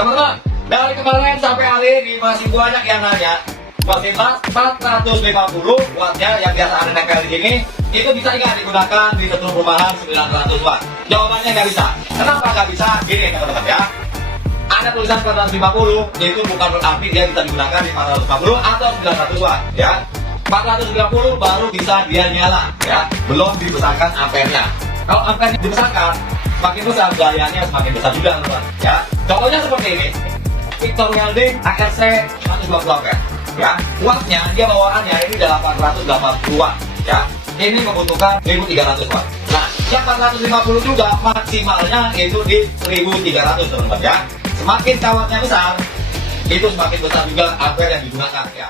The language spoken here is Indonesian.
Teman-teman, dari kemarin sampai hari ini masih banyak yang nanya fasilitas 450 wattnya yang biasa ada nempel di sini itu bisa nggak digunakan di seluruh perumahan 900 watt? Jawabannya nggak bisa. Kenapa nggak bisa? Gini teman-teman ya, ada tulisan 450 itu bukan berarti dia bisa digunakan di 450 atau 900 watt ya. 450 baru bisa dia nyala ya, belum dibesarkan ampernya. Kalau ampernya dibesarkan, semakin besar gayanya semakin besar juga teman-teman ya. Contohnya seperti ini, Victor Welding ARC 120 ampere ya. Wattnya dia bawaannya ini 880 watt ya. Ini membutuhkan 1300 watt. Nah, yang 450 juga maksimalnya itu di 1300 teman-teman ya. Semakin kawatnya besar, itu semakin besar juga ampere yang digunakan ya.